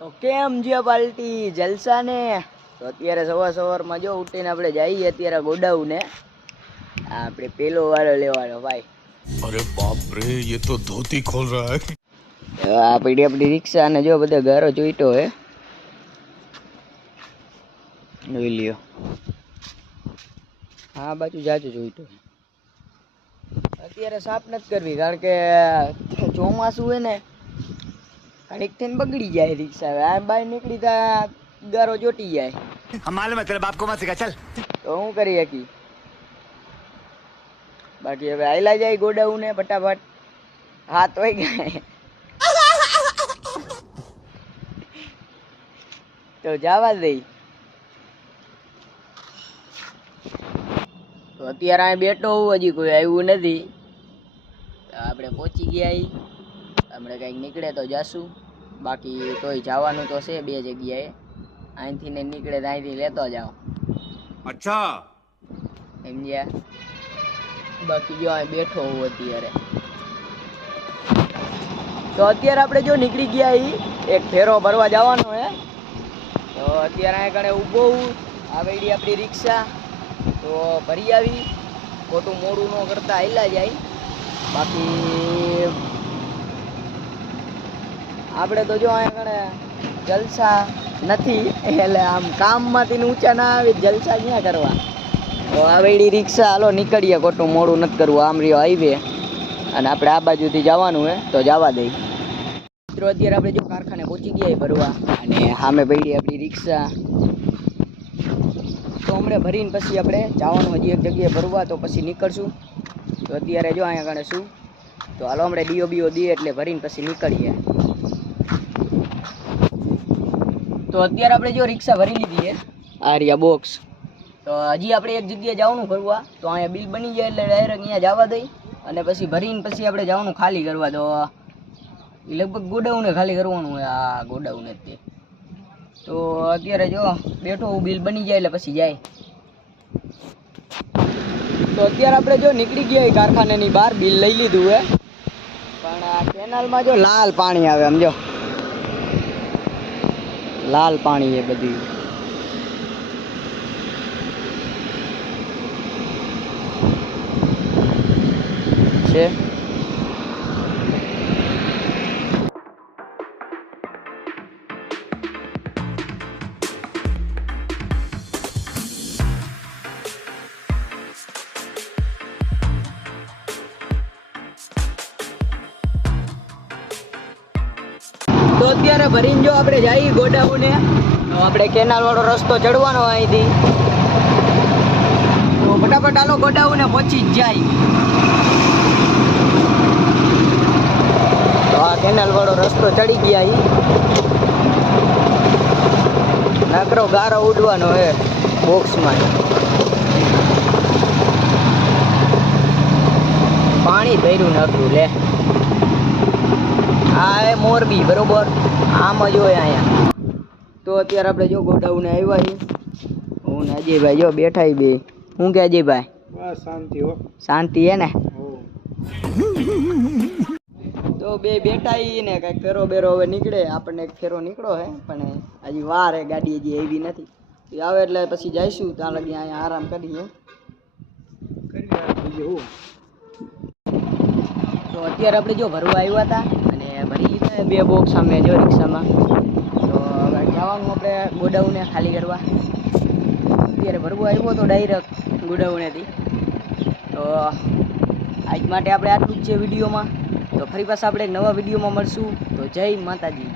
તો કેમ જ્યો પાલટી? જલસા ને તો અત્યારે સવાર સવારમાં જો ઉઠીને આપણે જઈએ અત્યારે ગોડાઉને. આપણે પેલો વાળો લેવાનો ભાઈ. અરે બાપ રે ये તો ધોતી ખોલ રહા હે. આપણી આપણી રિક્ષા ને જો બધા ગારો જોઈતો હે. જોઈ લ્યો. હા બાજુ જાજો જોઈતો અત્યારે સાફ નથી કરવી કારણ કે ચોમાસું હે ને એક થઈને બગડી જાય રિક્ષા. આ બહાર નીકળી તા ગારો ચોટી જાય. માલુમ હે તેરે બાપ કો મત સિખા તો હું કરી શકી બાકી હવે આયલા જાય ગોડાઉ ને ફટાફટ. હાથ હોય ગયા તો જવા દઈ તો અત્યારે અહીં બેઠો હોવું હજી કોઈ આવ્યું નથી. આપણે પહોંચી ગયા આપણે કંઈક નીકળે તો જશું. બાકી તોય જવાનું તો છે બે જગ્યાએ. અહીંથી ને નીકળે તો અહીંથી લેતો જાઓ અચ્છા. સમજ્યા બાકી જો અહીં બેઠો હું અત્યારે. તો અત્યારે આપણે જો નીકળી ગયા એ એક ફેરો ભરવા જવાનો હે. તો અત્યારે અહીં કણે ઊભો હું. આવેલી આપણી રિક્ષા. તો ભરી આવી. ખોટું મોડું ન કરતા હેલા જાય. બાકી આપણે તો જો અહીંયા આગળ જલસા નથી, એટલે આમ કામમાંથી ઊંચા ના આવે, જલસા ક્યાં કરવા? તો આવેડી રિક્ષા, હાલો નીકળીએ, ખોટું મોડું નથી કરવું, આમ રહ્યો હાઈવે. અને આપણે આ બાજુથી જવાનું હે, તો જવા દઈ મિત્રો, અત્યારે આપણે જો કારખાને પહોંચી ગયા ભરવા, અને સામે પડી આપણી રિક્ષા. તો હમણાં ભરીને પછી આપણે જવાનું, હજી એક જગ્યાએ ભરવા, તો પછી નીકળશું. તો અત્યારે જો અહીંયા આગળ શું? તો હાલો હમણાં ડીઓ બીઓ દઈએ એટલે ભરીને પછી નીકળીએ. તો અત્યારે આપણે જો રિક્ષા ભરી લીધી છે. આ રહ્યા બોક્સ તો હજી આપણે એક જગ્યાએ જવાનું ફરવા. તો અહીંયા બિલ બની જાય એટલે ડાયરેક્ટ અહીંયા જવા દઈ. અને પછી ભરીને પછી આપણે જવાનું ખાલી કરવા. તો લગભગ ગોડાઉને ખાલી કરવાનું હોય આ ગોડાઉન જ તે. તો અત્યારે જો બેઠો બિલ બની જાય એટલે પછી જાય. તો અત્યારે આપણે જો નીકળી ગયા કારખાનાની બહાર બિલ લઈ લીધું હે. પણ આ કેનાલમાં જો લાલ પાણી આવે સમજો. લાલ પાણી એ બધી. છે? અત્યારે ભરીને જો આપણે જઈએ ગોડાઉને આપણે કેનાલ વાળો રસ્તો ચડવાનો અહીંથી. તો ફટાફટ આલો ગોડાઉને પહોંચી જ જાય. તો આ કેનાલ વાળો રસ્તો ચડી ગયા નાકરો ગારો ઉડવાનો હે બોક્સમાં. પાણી ભર્યું નકરું લે. આ એ મોરબી બરોબર? આમ જ હોય અહીંયા. તો અત્યારે આપણે જો ગોડાઉને આવ્યા છીએ. હું ને અજયભાઈ જો બેઠા બે. હું કે અજયભાઈ? બસ શાંતિ હો. શાંતિ હે ને? તો બે બેઠા ને કંઈક ફેરો બેરો હવે નીકળે. આપણને એક ફેરો નીકળો હે પણ હજી વાર હે ગાડી હજી આવી નથી. આવે એટલે પછી જઈશું ત્યાં લગી અહીંયા આરામ કરીએ. તો અત્યારે આપણે જો ભરવા આવ્યા હતા. ભરી લીધા બે બોક્સ સામે જો રિક્ષામાં. તો હવે જવાનું આપણે ગોડાઉને ખાલી કરવા. અત્યારે ભરવો આવ્યો તો ડાયરેક્ટ ગોડાઉનેથી. તો આજ માટે આપણે આટલું જ છે વિડીયોમાં. તો ફરી પાછા આપણે નવા વિડીયોમાં મળશું. તો જય માતાજી.